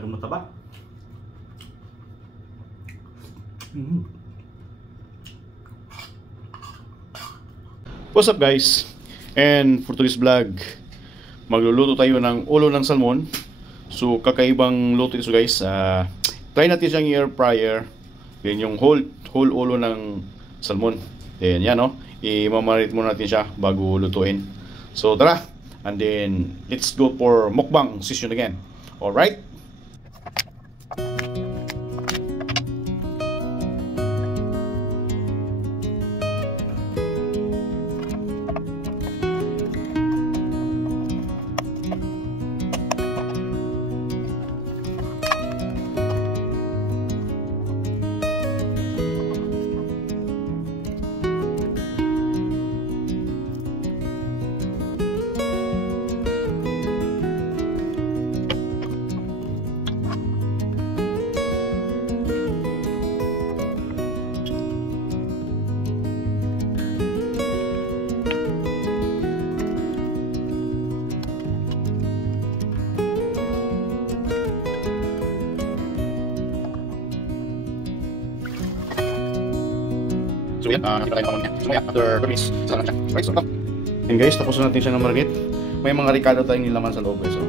masyadong mataba. What's up guys? And for today's vlog, magluluto tayo ng ulo ng salmon. So kakaibang luto ito guys. Try natin siyang air fryer. Then yung whole ulo ng salmon. Then yan no, i-marinate muna natin siya bago lutuin. So tara, and then let's go for mukbang session again. Alright? So yan, nakita tayo pamon niya. So maya, after 2 minutes, sala na siya. Right, so and guys, tapos na natin siya ng marinate. May mga ricado tayong nilaman sa loob guys. So,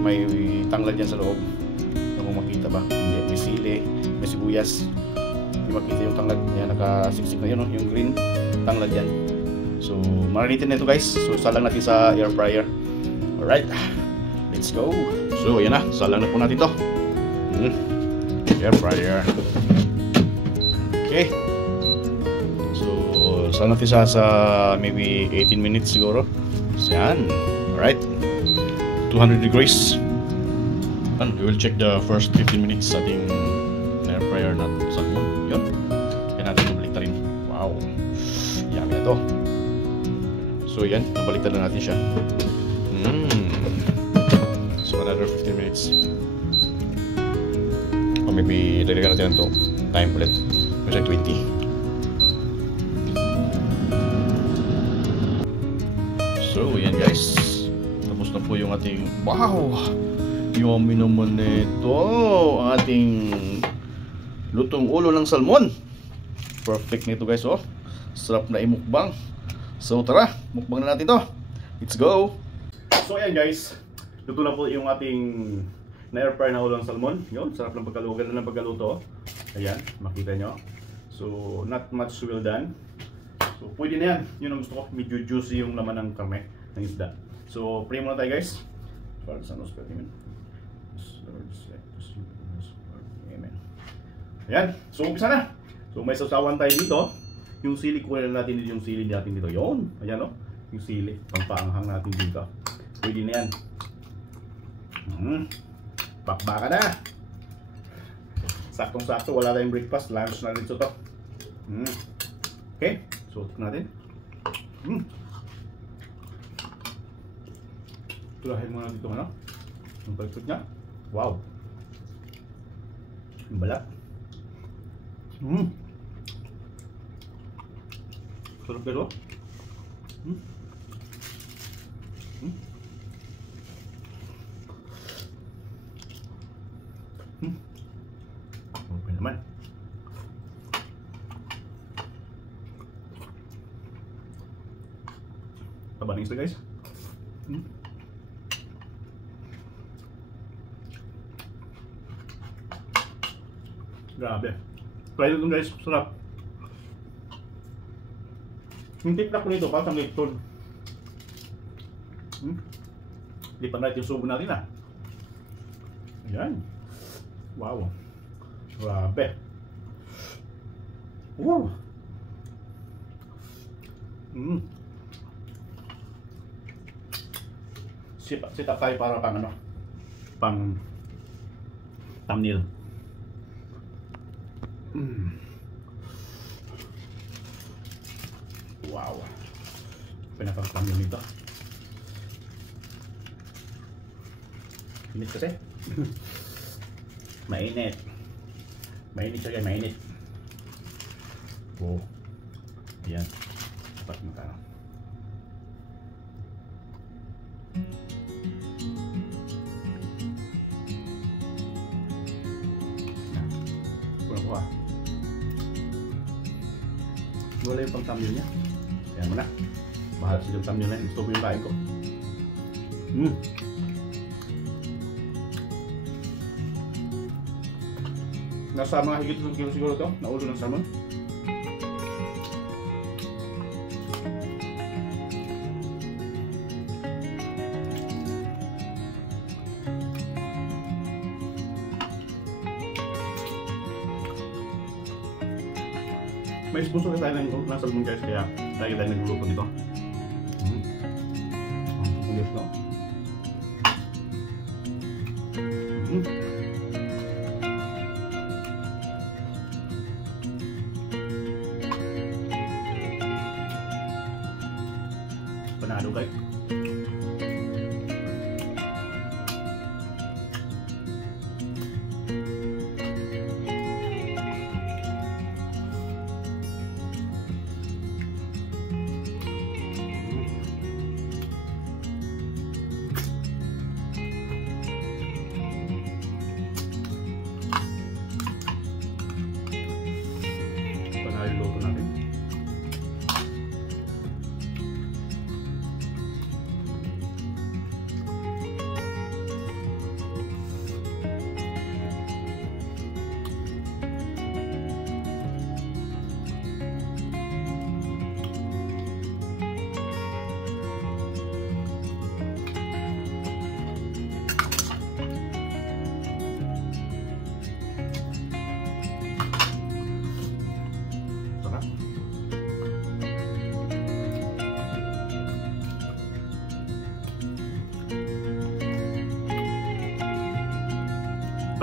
may tanglad yan sa loob. Kung makita ba? Hindi, may sili, may sibuyas. Hindi makita yung tanglad. Ayan, nakasiksik na yun, no? Yung green, tanglad yan. So, marinitin na ito guys. So, salang natin sa air fryer. Alright, let's go. So, yan na, salang na po natin ito. Air fryer. Okay. Saan natin siya sa maybe 18 minutes siguro. So yan. Alright. 200 degrees. And we will check the first 15 minutes sa ating air fryer na salmon. Yun. Kaya natin nabaliktad rin. Wow. Yummy na to. So yan. Nabaliktad na natin siya. So another 15 minutes. Or maybe dagdagan natin ito. Time ulit. Maybe 20. So, yan guys. Tapos na po yung ating, wow! Yummy naman ito. Ang ating lutong ulo ng salmon. Perfect nito guys, oh. Sarap na imukbang. So, tara. Mukbang na natin to. Let's go! So, yan guys. Luto na po yung ating na-air fry na ulo ng salmon. Yun, sarap ng pagkaluto. Ganda ng pagkaluto. Ayan, makita nyo. So, not much well done. So, pwede na yan. Yun ang gusto ko. Medyo juicy yung laman ng karne ng isda. So, pray muna tayo guys. Amen. Ayan. So, umpisa na. So, may sausawan tayo dito. Yung sili, kunin natin dito yung sili natin dito. Yun. Ayan o. Yung sili. Pampaanghang natin dito. Pwede na yan. Bakbaka na. Saktong-sakto. Wala tayong breakfast. Lunch na rin ito. Okay. So, tignan natin. Tulahin muna dito ano? Yung pagkut niya. Wow. Yung balat. Sarap pero. Okay naman. Tabaning sila guys. Grabe. Try nito guys, sarap. Yung tip na ko nito, parang lipton. Lipan natin yung subo natin ah. Ayan. Wow. Grabe. Wow. Sit up tayo para pang ano, pang thumbnail. Wow. Pinapang-thumbnail nito. Init kasi. Mainit. Mainit siya guys, mainit. Oh. Ayan. Dapat magkano. ka. Wala yung pang thumbnail niya. Kaya mo na. Bahala siya yung thumbnail na. Gusto ko yung kain ko. Nasa mga higit 1 kilo siguro to. Naulo ng salmon. May sponsor tayo ng salmon guys, kaya lagi tayo nagluluto dito. Yes, no? Panalo guys. Luto natin.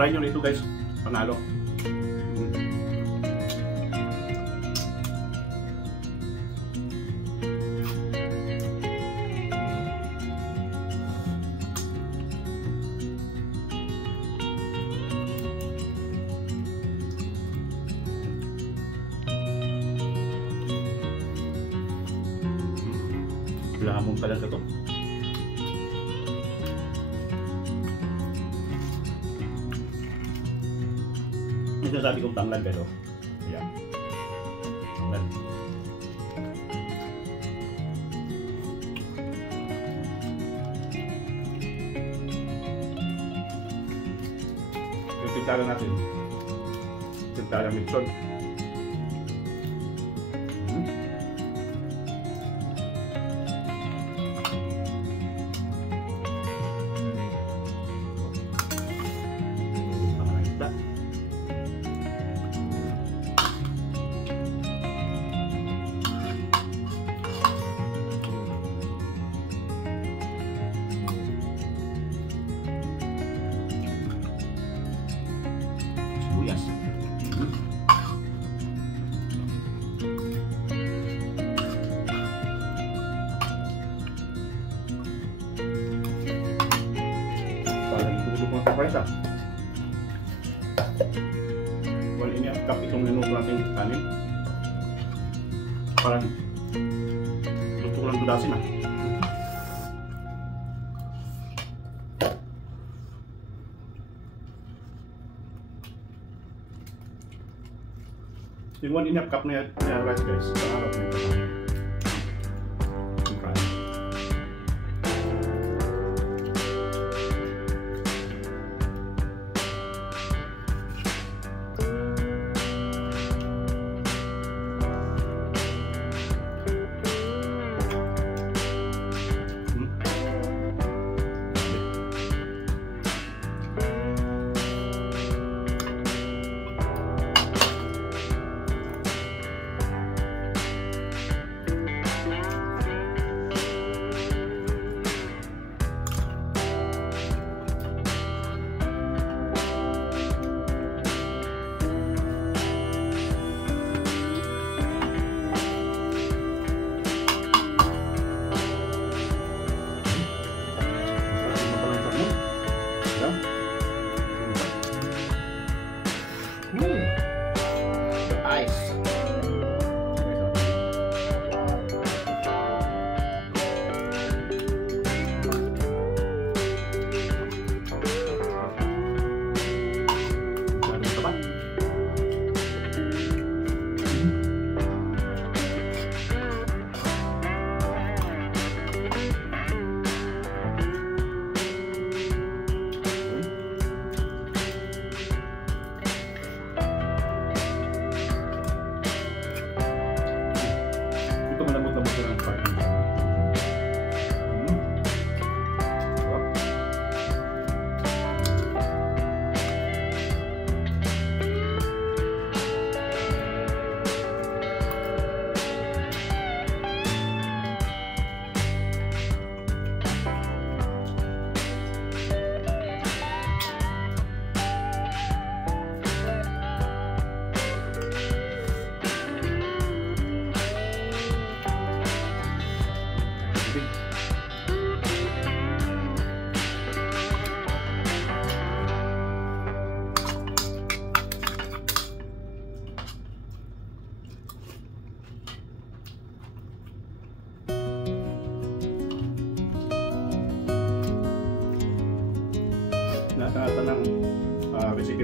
Try nyo nito guys, panalo. Lamon talaga to. Sinasabi kong tanglad pero ayan, tanglad. Yung tintala natin, tintala mitson. Sibuyas. Parang itulog mga kapresa. Well, ini-upcap itong minuto natin kanin. Parang luto ko lang dudasin na. Yung one in a cup na rice guys, harap nito.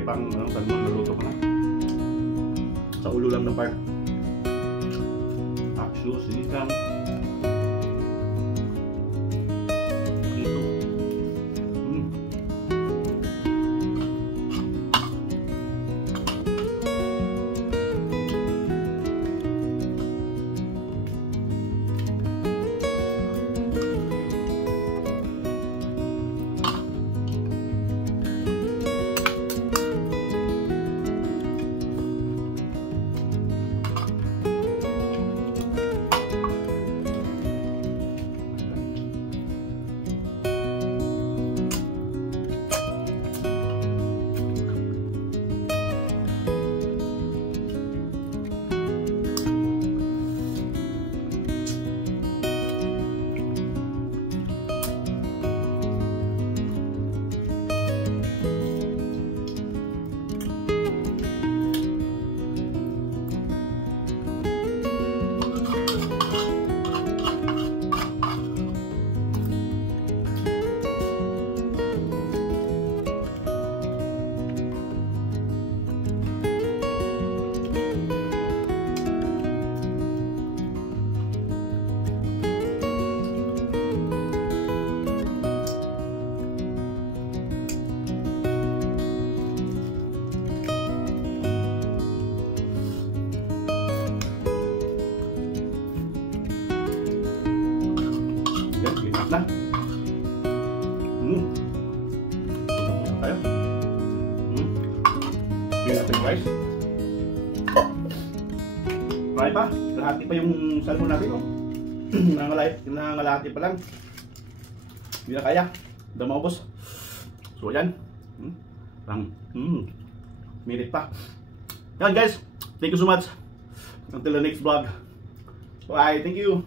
pang salmon naluto ko na. Sa ulo lang ng part. Aksyo, sinigang. Ito. Na. Tayo. Bigyan natin guys. Marami pa. Kalahati pa yung salmon natin. Oh. Nangangalahati pa lang. Hindi na kaya. Hindi na maubos. So yan. Minute pa. Yan guys. Thank you so much. Until the next vlog. Bye. Thank you.